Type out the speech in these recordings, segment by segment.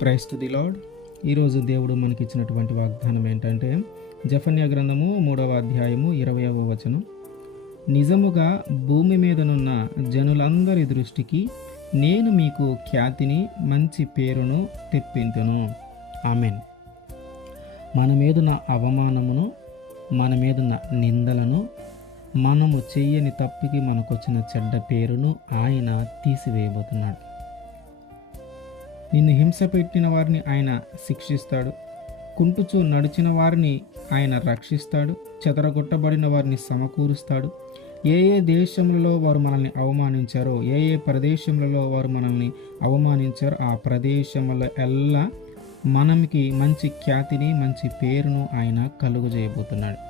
Praise to the lord. ఈరోజు దేవుడు మనకిచ్చినటువంటి వాగ్దానం ఏంటంటే జెఫన్యా గ్రంథము 3వ అధ్యాయము 20వ వచనం. నిజముగా భూమి మీదనున్న జనులందరి దృష్టికి నేను మీకు ఖ్యాతిని మంచి పేరును తెప్పింతును. ఆమెన్. మన మీదున్న అవమానమును, మన మీదున్న నిందలను, మనము చెయ్యని తప్పికి మనకొచ్చిన చెడ్డ పేరును ఆయన తీసివేయబోతున్నాడు. నిన్ను హింస పెట్టిన వారిని ఆయన శిక్షిస్తాడు. కుంటుచూ నడిచిన వారిని ఆయన రక్షిస్తాడు. చెదరగొట్టబడిన వారిని సమకూరుస్తాడు. ఏ ఏ దేశములలో వారు మనల్ని అవమానించారో, ఏ ఏ ప్రదేశములలో వారు మనల్ని అవమానించారో ఆ ప్రదేశముల ఎల్లా మనకి మంచి ఖ్యాతిని, మంచి పేరును ఆయన కలుగజేయబోతున్నాడు.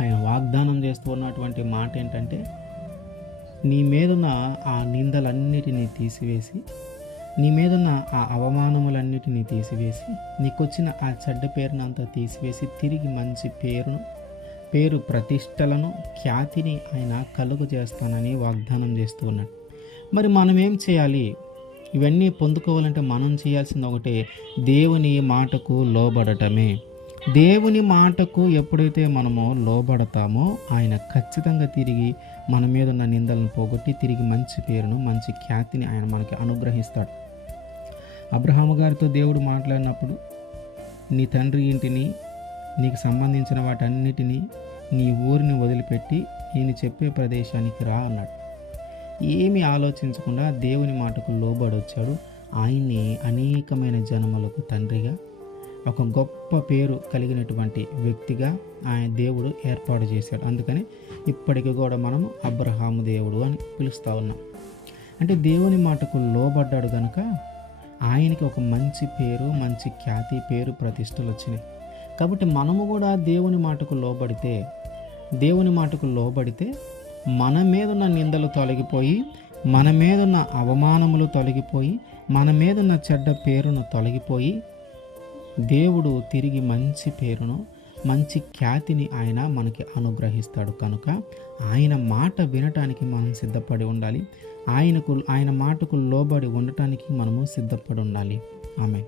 ఆయన వాగ్దానం చేస్తూ ఉన్నటువంటి మాట ఏంటంటే, నీ మీదున్న ఆ నిందలన్నిటినీ తీసివేసి, నీ మీదున్న ఆ అవమానములన్నిటినీ తీసివేసి, నీకొచ్చిన ఆ చెడ్డ పేరును అంతా తీసివేసి తిరిగి మంచి పేరును, పేరు ప్రతిష్టలను, ఖ్యాతిని ఆయన కలుగజేస్తానని వాగ్దానం చేస్తూ ఉన్నాడు. మరి మనం ఏం చేయాలి? ఇవన్నీ పొందుకోవాలంటే మనం చేయాల్సింది ఒకటే, దేవుని మాటకు లోబడటమే. దేవుని మాటకు ఎప్పుడైతే మనము లోబడతామో ఆయన ఖచ్చితంగా తిరిగి మన మీద ఉన్న నిందలను పోగొట్టి తిరిగి మంచి పేరును, మంచి ఖ్యాతిని ఆయన మనకి అనుగ్రహిస్తాడు. అబ్రహాము గారితో దేవుడు మాట్లాడినప్పుడు, నీ తండ్రి ఇంటిని, నీకు సంబంధించిన వాటన్నిటినీ, నీ ఊరిని వదిలిపెట్టి నేను చెప్పే ప్రదేశానికి రా అన్నాడు. ఏమీ ఆలోచించకుండా దేవుని మాటకు లోబడొచ్చాడు. ఆయన్ని అనేకమైన జనములకు తండ్రిగా, ఒక గొప్ప పేరు కలిగినటువంటి వ్యక్తిగా ఆయన దేవుడు ఏర్పాటు చేశాడు. అందుకని ఇప్పటికి కూడా మనము అబ్రహాము దేవుడు అని పిలుస్తూ ఉన్నాం. అంటే దేవుని మాటకు లోబడ్డాడు కనుక ఆయనకి ఒక మంచి పేరు, మంచి ఖ్యాతి, పేరు ప్రతిష్టలు వచ్చినాయి. కాబట్టి మనము కూడా దేవుని మాటకు లోబడితే మన మీదున్న నిందలు తొలగిపోయి, మన మీదున్న అవమానములు తొలగిపోయి, మన మీదున్న చెడ్డ పేరును తొలగిపోయి, దేవుడు తిరిగి మంచి పేరును, మంచి ఖ్యాతిని ఆయన మనకి అనుగ్రహిస్తాడు. కనుక ఆయన మాట వినటానికి మనం సిద్ధపడి ఉండాలి. ఆయన మాటకు లోబడి ఉండటానికి మనము సిద్ధపడి ఉండాలి. ఆమేన్.